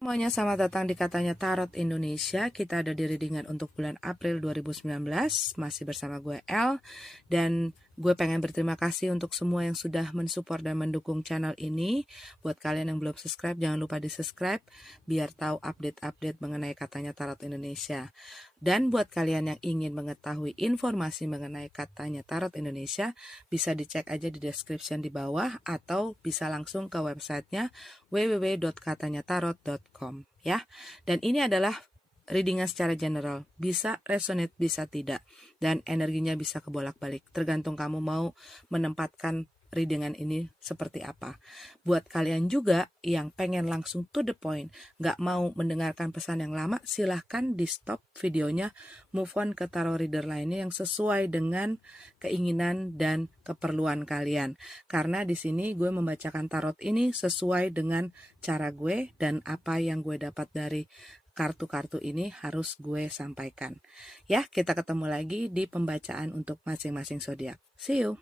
Semuanya selamat datang di Katanya Tarot Indonesia. Kita ada di readingan untuk bulan April 2019. Masih bersama gue El. Dan gue pengen berterima kasih untuk semua yang sudah mensupport dan mendukung channel ini. Buat kalian yang belum subscribe, jangan lupa di subscribe biar tahu update-update mengenai Katanya Tarot Indonesia. Dan buat kalian yang ingin mengetahui informasi mengenai Katanya Tarot Indonesia, bisa dicek aja di description di bawah atau bisa langsung ke websitenya www.katanyatarot.com ya. Dan ini adalah readingan secara general, bisa resonate, bisa tidak, dan energinya bisa kebolak-balik, tergantung kamu mau menempatkan readingan ini seperti apa. Buat kalian juga yang pengen langsung to the point, gak mau mendengarkan pesan yang lama, silahkan di stop videonya, move on ke tarot reader lainnya yang sesuai dengan keinginan dan keperluan kalian. Karena di sini gue membacakan tarot ini sesuai dengan cara gue dan apa yang gue dapat dari kartu-kartu ini harus gue sampaikan. Ya, kita ketemu lagi di pembacaan untuk masing-masing zodiak. See you.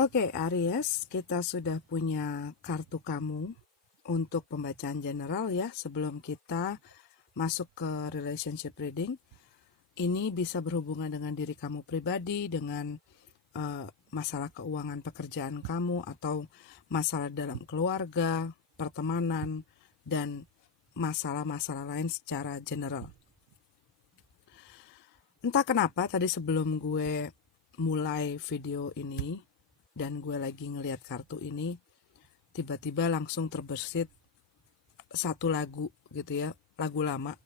Oke, Aries, kita sudah punya kartu kamu untuk pembacaan general ya. Sebelum kita masuk ke relationship reading, ini bisa berhubungan dengan diri kamu pribadi, dengan masalah keuangan pekerjaan kamu, atau masalah dalam keluarga, pertemanan, dan masalah-masalah lain secara general. Entah kenapa tadi sebelum gue mulai video ini dan gue lagi ngelihat kartu ini, tiba-tiba langsung terbersit satu lagu gitu ya, lagu lama.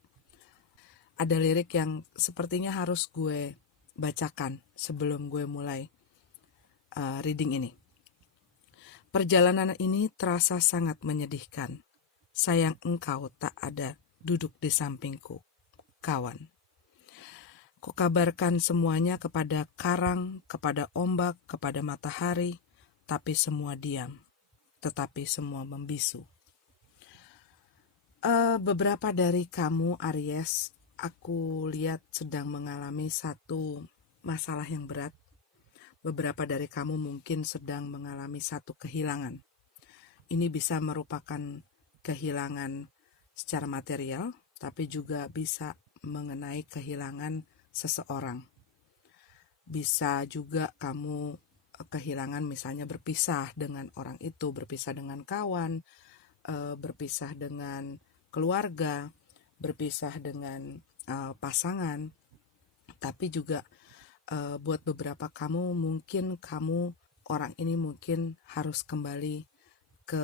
Ada lirik yang sepertinya harus gue bacakan sebelum gue mulai reading ini. Perjalanan ini terasa sangat menyedihkan. Sayang engkau tak ada duduk di sampingku, kawan. Kukabarkan semuanya kepada karang, kepada ombak, kepada matahari, tapi semua diam, tetapi semua membisu. Beberapa dari kamu, Aries, aku lihat sedang mengalami satu masalah yang berat. Beberapa dari kamu mungkin sedang mengalami satu kehilangan. Ini bisa merupakan kehilangan secara material, tapi juga bisa mengenai kehilangan seseorang. Bisa juga kamu kehilangan misalnya berpisah dengan orang itu, berpisah dengan kawan, berpisah dengan keluarga, berpisah dengan pasangan. Tapi juga buat beberapa kamu, mungkin kamu orang ini mungkin harus kembali ke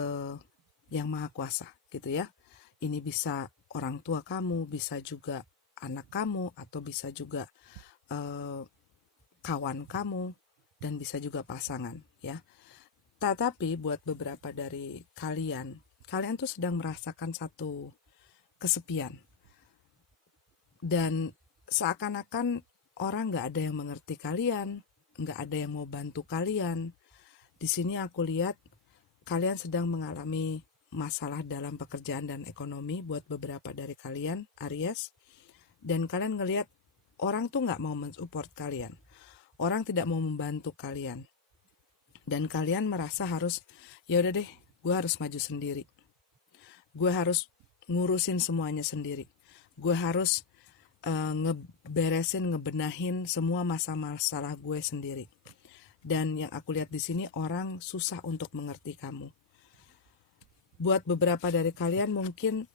Yang Maha Kuasa gitu ya. Ini bisa orang tua kamu, bisa juga anak kamu, atau bisa juga kawan kamu, dan bisa juga pasangan ya. Tetapi buat beberapa dari kalian tuh sedang merasakan satu kesepian, dan seakan-akan orang gak ada yang mengerti kalian, gak ada yang mau bantu kalian. Di sini aku lihat kalian sedang mengalami masalah dalam pekerjaan dan ekonomi buat beberapa dari kalian, Aries. Dan kalian ngelihat orang tuh gak mau mensupport kalian, orang tidak mau membantu kalian, dan kalian merasa harus, ya udah deh, gue harus maju sendiri, gue harus ngurusin semuanya sendiri, gue harus ngebenahin semua masalah gue sendiri. Dan yang aku lihat di sini, orang susah untuk mengerti kamu. Buat beberapa dari kalian mungkin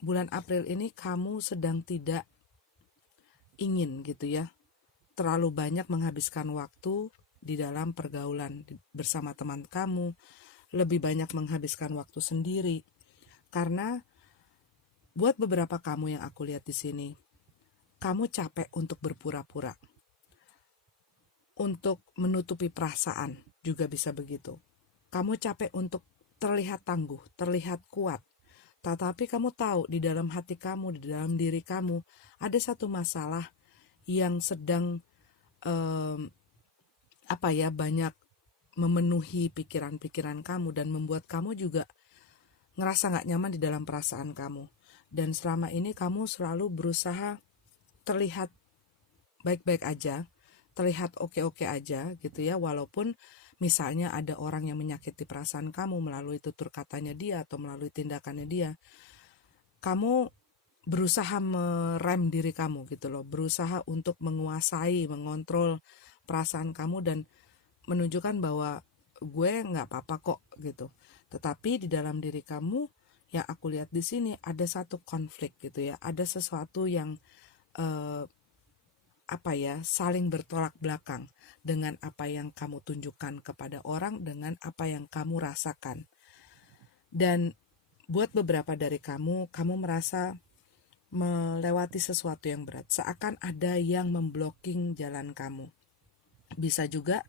bulan April ini kamu sedang tidak ingin gitu ya, terlalu banyak menghabiskan waktu di dalam pergaulan bersama teman kamu, lebih banyak menghabiskan waktu sendiri. Karena buat beberapa kamu yang aku lihat di sini, kamu capek untuk berpura-pura, untuk menutupi perasaan, juga bisa begitu. Kamu capek untuk terlihat tangguh, terlihat kuat. Tetapi kamu tahu di dalam hati kamu, di dalam diri kamu, ada satu masalah yang sedang banyak memenuhi pikiran-pikiran kamu, dan membuat kamu juga ngerasa gak nyaman di dalam perasaan kamu. Dan selama ini kamu selalu berusaha terlihat baik-baik aja, terlihat oke-oke aja gitu ya, walaupun Misalnya ada orang yang menyakiti perasaan kamu melalui tutur katanya dia atau melalui tindakannya dia. Kamu berusaha merem diri kamu gitu loh, berusaha untuk menguasai, mengontrol perasaan kamu dan menunjukkan bahwa gue nggak apa-apa kok gitu. Tetapi di dalam diri kamu yang aku lihat di sini ada satu konflik gitu ya, ada sesuatu yang saling bertolak belakang dengan apa yang kamu tunjukkan kepada orang, dengan apa yang kamu rasakan. Dan buat beberapa dari kamu merasa melewati sesuatu yang berat, seakan ada yang memblocking jalan kamu. Bisa juga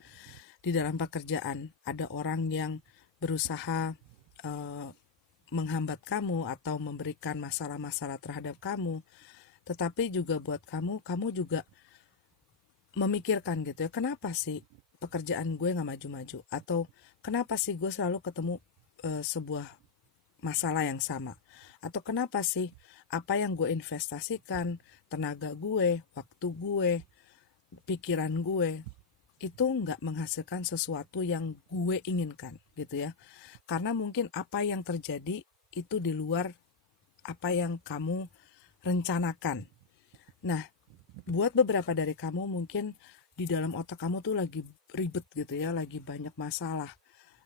di dalam pekerjaan ada orang yang berusaha menghambat kamu atau memberikan masalah-masalah terhadap kamu. Tetapi juga buat kamu juga memikirkan gitu ya, kenapa sih pekerjaan gue gak maju-maju, atau kenapa sih gue selalu ketemu sebuah masalah yang sama, atau kenapa sih apa yang gue investasikan, tenaga gue, waktu gue, pikiran gue itu gak menghasilkan sesuatu yang gue inginkan gitu ya. Karena mungkin apa yang terjadi itu di luar apa yang kamu rencanakan. Nah, buat beberapa dari kamu mungkin di dalam otak kamu tuh lagi ribet gitu ya, lagi banyak masalah.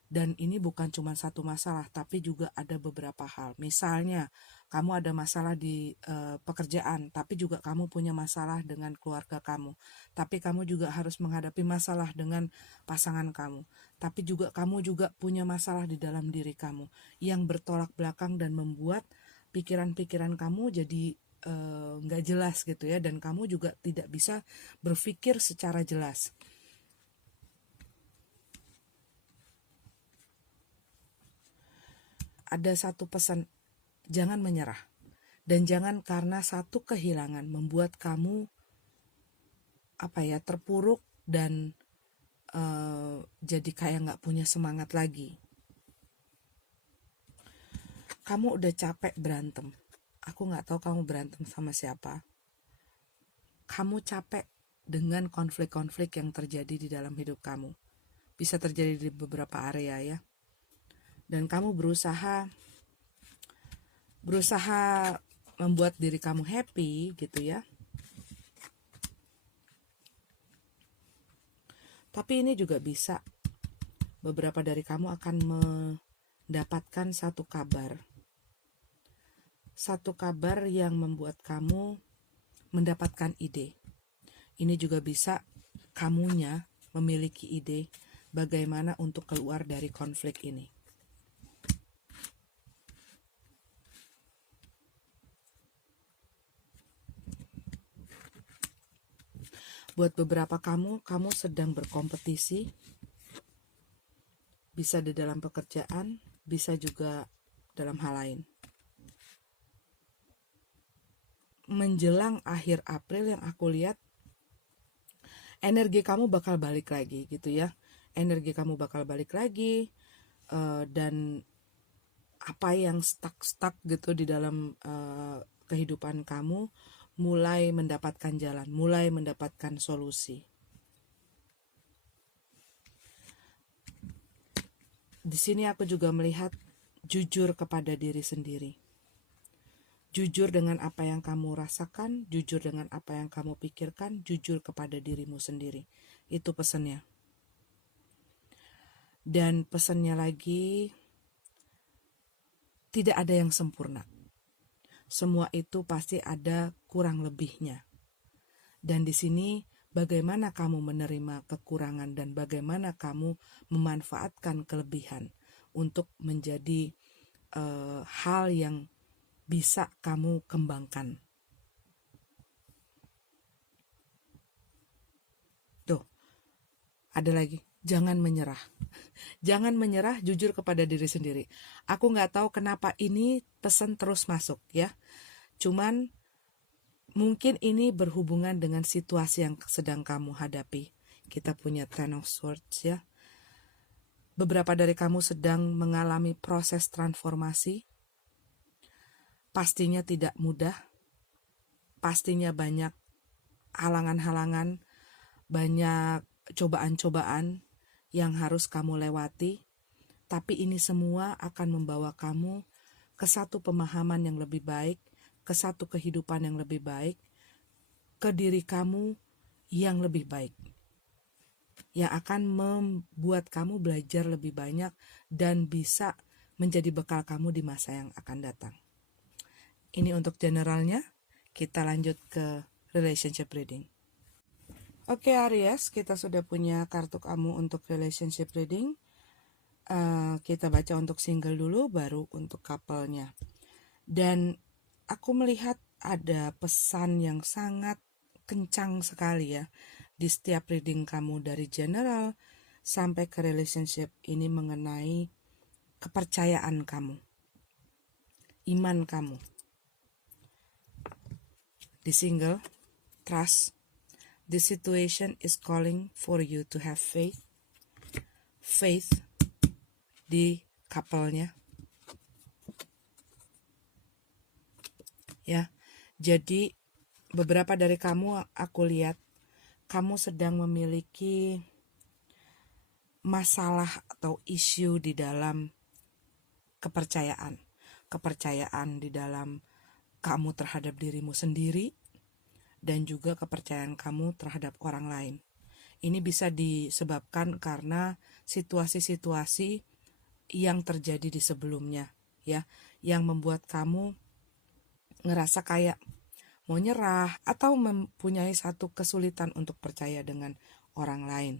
Dan ini bukan cuma satu masalah, tapi juga ada beberapa hal. Misalnya, kamu ada masalah di pekerjaan, tapi juga kamu punya masalah dengan keluarga kamu. Tapi kamu juga harus menghadapi masalah dengan pasangan kamu. Tapi juga kamu juga punya masalah di dalam diri kamu yang bertolak belakang dan membuat pikiran-pikiran kamu jadi nggak jelas gitu ya, dan kamu juga tidak bisa berpikir secara jelas. Ada satu pesan, jangan menyerah. Dan jangan karena satu kehilangan membuat kamu terpuruk dan jadi kayak gak punya semangat lagi. Kamu udah capek berantem. Aku gak tahu kamu berantem sama siapa. Kamu capek dengan konflik-konflik yang terjadi di dalam hidup kamu. Bisa terjadi di beberapa area ya. Dan kamu berusaha membuat diri kamu happy gitu ya. Tapi ini juga bisa beberapa dari kamu akan mendapatkan satu kabar yang membuat kamu mendapatkan ide. Ini juga bisa kamunya memiliki ide bagaimana untuk keluar dari konflik ini. Buat beberapa kamu sedang berkompetisi, bisa di dalam pekerjaan, bisa juga dalam hal lain. Menjelang akhir April yang aku lihat, energi kamu bakal balik lagi gitu ya. Energi kamu bakal balik lagi, dan apa yang stuck gitu di dalam kehidupan kamu mulai mendapatkan jalan, mulai mendapatkan solusi. Di sini aku juga melihat jujur kepada diri sendiri. Jujur dengan apa yang kamu rasakan, jujur dengan apa yang kamu pikirkan, jujur kepada dirimu sendiri. Itu pesannya. Dan pesannya lagi, tidak ada yang sempurna. Semua itu pasti ada kurang lebihnya. Dan di sini bagaimana kamu menerima kekurangan dan bagaimana kamu memanfaatkan kelebihan untuk menjadi hal yang bisa kamu kembangkan. Tuh, ada lagi. Jangan menyerah. Jangan menyerah, jujur kepada diri sendiri. Aku gak tahu kenapa ini pesan terus masuk ya. Cuman mungkin ini berhubungan dengan situasi yang sedang kamu hadapi. Kita punya Ten of Swords ya. Beberapa dari kamu sedang mengalami proses transformasi. Pastinya tidak mudah. Pastinya banyak halangan-halangan, banyak cobaan-cobaan yang harus kamu lewati, tapi ini semua akan membawa kamu ke satu pemahaman yang lebih baik, ke satu kehidupan yang lebih baik, ke diri kamu yang lebih baik, yang akan membuat kamu belajar lebih banyak dan bisa menjadi bekal kamu di masa yang akan datang. Ini untuk generalnya. Kita lanjut ke relationship reading. Oke Aries, kita sudah punya kartu kamu untuk relationship reading. Kita baca untuk single dulu, baru untuk couple-nya. Dan aku melihat ada pesan yang sangat kencang sekali ya di setiap reading kamu, dari general sampai ke relationship, ini mengenai kepercayaan kamu, iman kamu. Di single, trust. The situation is calling for you to have faith. Faith di couple-nya. Ya, jadi beberapa dari kamu aku lihat kamu sedang memiliki masalah atau isu di dalam kepercayaan. Kepercayaan di dalam kamu terhadap dirimu sendiri dan juga kepercayaan kamu terhadap orang lain. Ini bisa disebabkan karena situasi-situasi yang terjadi di sebelumnya, ya, yang membuat kamu ngerasa kayak mau nyerah atau mempunyai satu kesulitan untuk percaya dengan orang lain.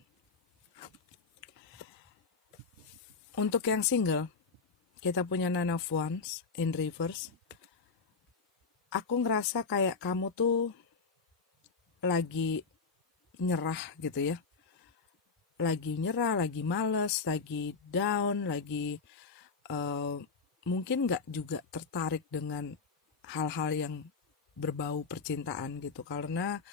Untuk yang single, kita punya Nine of Wands in reverse. Aku ngerasa kayak kamu tuh lagi nyerah gitu ya. Lagi nyerah, lagi males, lagi down, lagi mungkin gak juga tertarik dengan hal-hal yang berbau percintaan gitu. Karena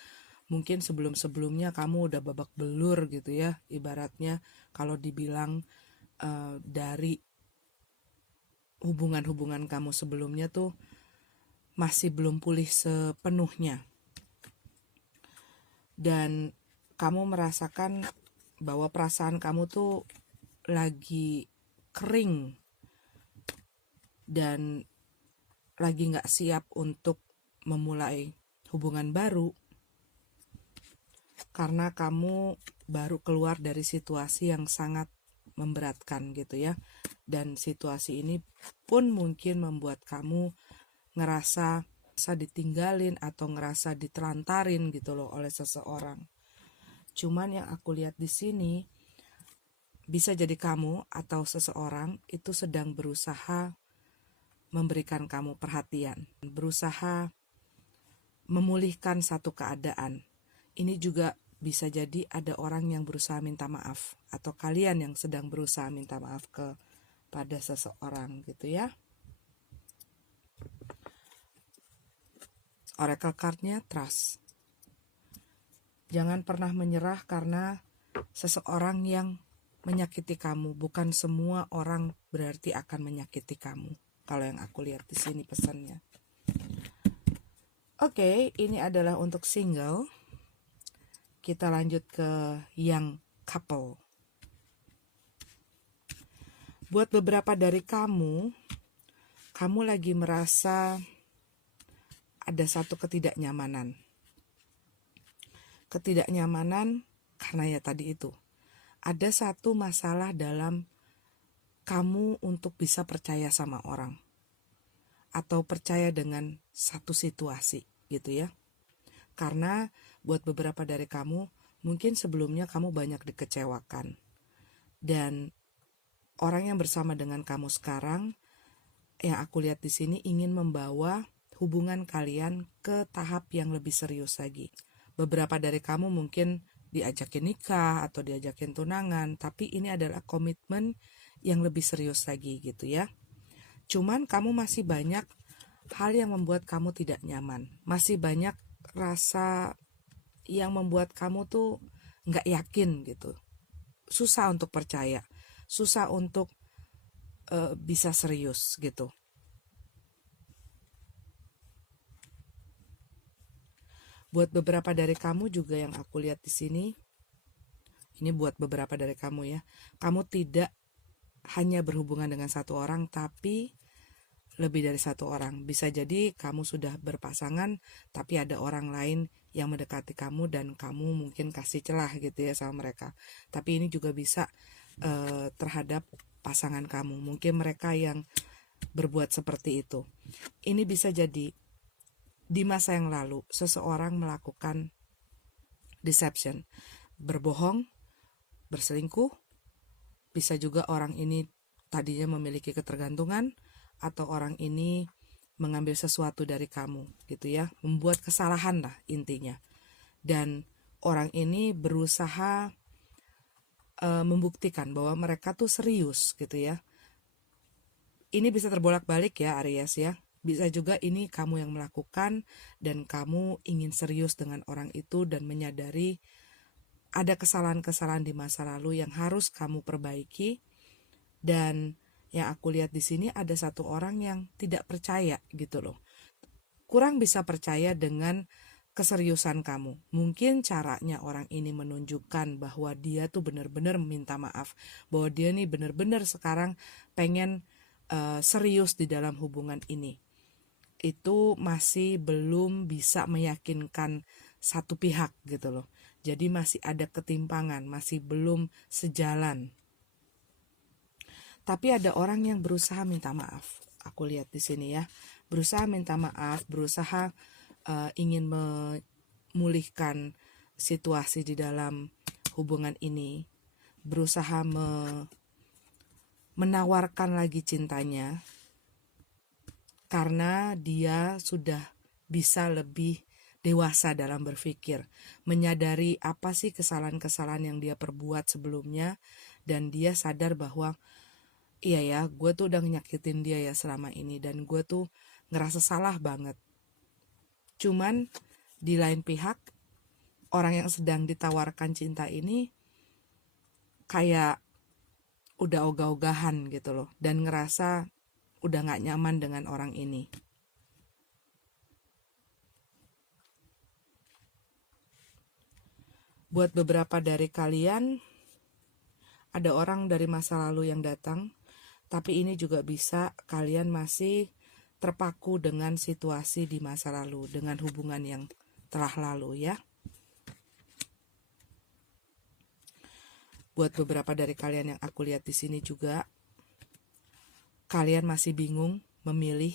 mungkin sebelum-sebelumnya kamu udah babak belur gitu ya. Ibaratnya kalau dibilang dari hubungan-hubungan kamu sebelumnya tuh masih belum pulih sepenuhnya. Dan kamu merasakan bahwa perasaan kamu tuh lagi kering dan lagi gak siap untuk memulai hubungan baru karena kamu baru keluar dari situasi yang sangat memberatkan gitu ya. Dan situasi ini pun mungkin membuat kamu ngerasa ditinggalin atau ngerasa ditelantarin gitu loh oleh seseorang. Cuman yang aku lihat di sini, bisa jadi kamu atau seseorang itu sedang berusaha memberikan kamu perhatian, berusaha memulihkan satu keadaan. Ini juga bisa jadi ada orang yang berusaha minta maaf, atau kalian yang sedang berusaha minta maaf kepada seseorang gitu ya. Oracle card-nya trust. Jangan pernah menyerah karena seseorang yang menyakiti kamu. Bukan semua orang berarti akan menyakiti kamu. Kalau yang aku lihat di sini pesannya. Oke, ini adalah untuk single. Kita lanjut ke yang couple. Buat beberapa dari kamu lagi merasa ada satu ketidaknyamanan. Ketidaknyamanan karena ya tadi itu. Ada satu masalah dalam kamu untuk bisa percaya sama orang. Atau percaya dengan satu situasi gitu ya. Karena buat beberapa dari kamu, mungkin sebelumnya kamu banyak dikecewakan. Dan orang yang bersama dengan kamu sekarang, yang aku lihat di sini ingin membawa hubungan kalian ke tahap yang lebih serius lagi. Beberapa dari kamu mungkin diajakin nikah atau diajakin tunangan, tapi ini adalah komitmen yang lebih serius lagi gitu ya. Cuman kamu masih banyak hal yang membuat kamu tidak nyaman. Masih banyak rasa yang membuat kamu tuh gak yakin gitu. Susah untuk percaya, susah untuk bisa serius gitu. Buat beberapa dari kamu juga yang aku lihat di sini, Ini buat beberapa dari kamu ya. Kamu tidak hanya berhubungan dengan satu orang, tapi lebih dari satu orang. Bisa jadi kamu sudah berpasangan, tapi ada orang lain yang mendekati kamu dan kamu mungkin kasih celah gitu ya sama mereka. Tapi ini juga bisa terhadap pasangan kamu. Mungkin mereka yang berbuat seperti itu. Ini bisa jadi di masa yang lalu seseorang melakukan deception, berbohong, berselingkuh. Bisa juga orang ini tadinya memiliki ketergantungan, atau orang ini mengambil sesuatu dari kamu gitu ya, membuat kesalahan lah intinya. Dan orang ini berusaha membuktikan bahwa mereka tuh serius gitu ya. Ini bisa terbolak-balik ya Aries ya. Bisa juga ini kamu yang melakukan dan kamu ingin serius dengan orang itu dan menyadari ada kesalahan-kesalahan di masa lalu yang harus kamu perbaiki. Dan yang aku lihat di sini ada satu orang yang tidak percaya gitu loh. Kurang bisa percaya dengan keseriusan kamu. Mungkin caranya orang ini menunjukkan bahwa dia tuh benar-benar minta maaf. Bahwa dia nih benar-benar sekarang pengen serius di dalam hubungan ini. Itu masih belum bisa meyakinkan satu pihak gitu loh. Jadi masih ada ketimpangan, masih belum sejalan. Tapi ada orang yang berusaha minta maaf. Aku lihat di sini ya, berusaha minta maaf, berusaha ingin memulihkan situasi di dalam hubungan ini, berusaha menawarkan lagi cintanya, karena dia sudah bisa lebih dewasa dalam berpikir, menyadari apa sih kesalahan-kesalahan yang dia perbuat sebelumnya, dan dia sadar bahwa iya ya, gue tuh udah nyakitin dia ya selama ini, dan gue tuh ngerasa salah banget. Cuman di lain pihak, orang yang sedang ditawarkan cinta ini kayak udah ogah-ogahan gitu loh, dan ngerasa udah gak nyaman dengan orang ini. Buat beberapa dari kalian, ada orang dari masa lalu yang datang, tapi ini juga bisa kalian masih terpaku dengan situasi di masa lalu, dengan hubungan yang telah lalu ya. Buat beberapa dari kalian yang aku lihat di sini juga, kalian masih bingung memilih.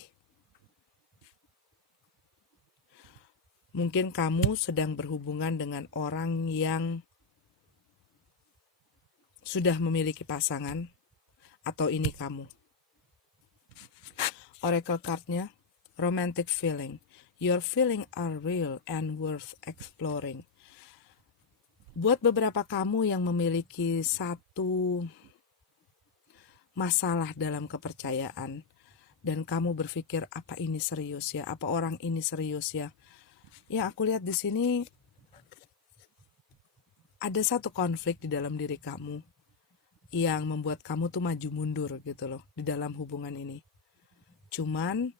Mungkin kamu sedang berhubungan dengan orang yang sudah memiliki pasangan, atau ini kamu. Oracle card-nya, romantic feeling. Your feelings are real and worth exploring. Buat beberapa kamu yang memiliki satu masalah dalam kepercayaan, dan kamu berpikir apa ini serius ya, apa orang ini serius ya. Ya aku lihat di sini ada satu konflik di dalam diri kamu yang membuat kamu tuh maju mundur gitu loh di dalam hubungan ini. Cuman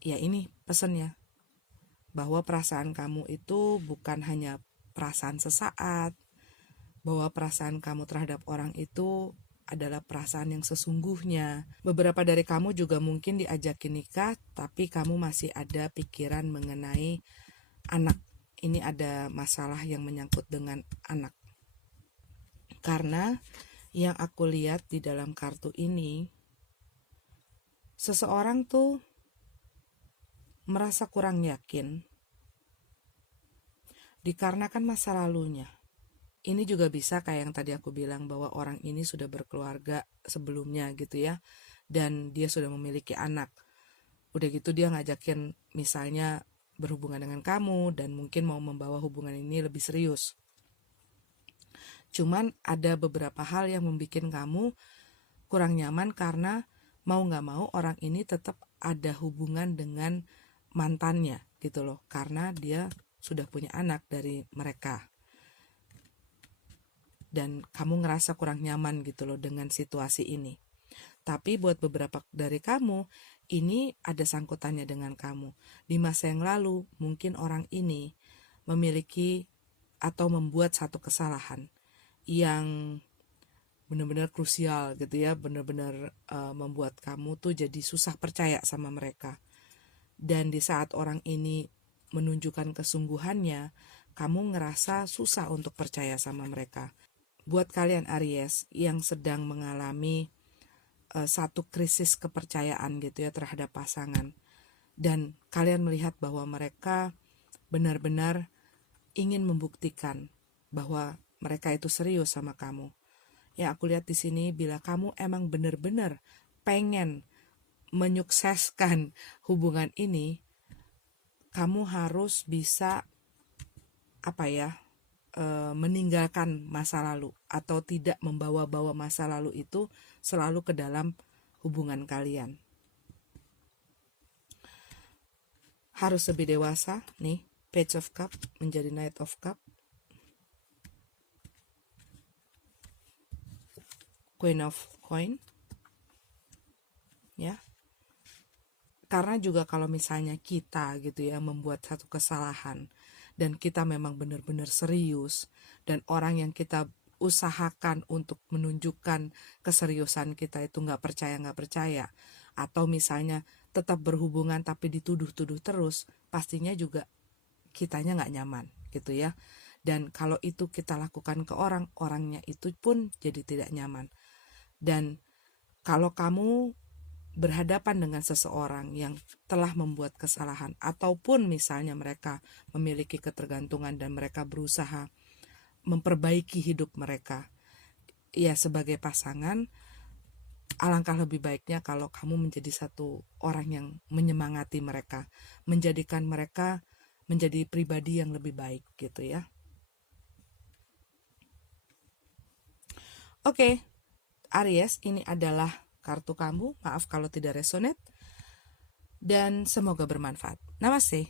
ya ini pesannya, bahwa perasaan kamu itu bukan hanya perasaan sesaat, bahwa perasaan kamu terhadap orang itu adalah perasaan yang sesungguhnya. Beberapa dari kamu juga mungkin diajakin nikah, tapi kamu masih ada pikiran mengenai anak. Ini ada masalah yang menyangkut dengan anak. Karena yang aku lihat di dalam kartu ini, seseorang tuh merasa kurang yakin dikarenakan masa lalunya. Ini juga bisa kayak yang tadi aku bilang, bahwa orang ini sudah berkeluarga sebelumnya gitu ya, dan dia sudah memiliki anak. Udah gitu dia ngajakin misalnya berhubungan dengan kamu dan mungkin mau membawa hubungan ini lebih serius. Cuman ada beberapa hal yang membuat kamu kurang nyaman karena mau gak mau orang ini tetap ada hubungan dengan mantannya gitu loh, karena dia sudah punya anak dari mereka. Dan kamu ngerasa kurang nyaman gitu loh dengan situasi ini. Tapi buat beberapa dari kamu, ini ada sangkutannya dengan kamu. Di masa yang lalu, mungkin orang ini memiliki atau membuat satu kesalahan yang benar-benar krusial gitu ya, benar-benar membuat kamu tuh jadi susah percaya sama mereka. Dan di saat orang ini menunjukkan kesungguhannya, kamu ngerasa susah untuk percaya sama mereka. Buat kalian Aries yang sedang mengalami satu krisis kepercayaan gitu ya terhadap pasangan, dan kalian melihat bahwa mereka benar-benar ingin membuktikan bahwa mereka itu serius sama kamu. Ya, aku lihat di sini, bila kamu emang benar-benar pengen menyukseskan hubungan ini, kamu harus bisa meninggalkan masa lalu atau tidak membawa-bawa masa lalu itu selalu ke dalam hubungan kalian. Harus lebih dewasa nih, Page of Cup menjadi Knight of Cup, Queen of Coin, ya. Karena juga kalau misalnya kita gitu ya membuat satu kesalahan dan kita memang benar-benar serius, dan orang yang kita usahakan untuk menunjukkan keseriusan kita itu nggak percaya, atau misalnya tetap berhubungan tapi dituduh-tuduh terus, pastinya juga kitanya nggak nyaman gitu ya. Dan kalau itu kita lakukan ke orang, orangnya itu pun jadi tidak nyaman. Dan kalau kamu berhadapan dengan seseorang yang telah membuat kesalahan, ataupun misalnya mereka memiliki ketergantungan dan mereka berusaha memperbaiki hidup mereka, ya sebagai pasangan, alangkah lebih baiknya kalau kamu menjadi satu orang yang menyemangati mereka, menjadikan mereka menjadi pribadi yang lebih baik gitu ya. Oke, Aries, ini adalah kartu kamu. Maaf kalau tidak resonate, dan semoga bermanfaat. Namaste.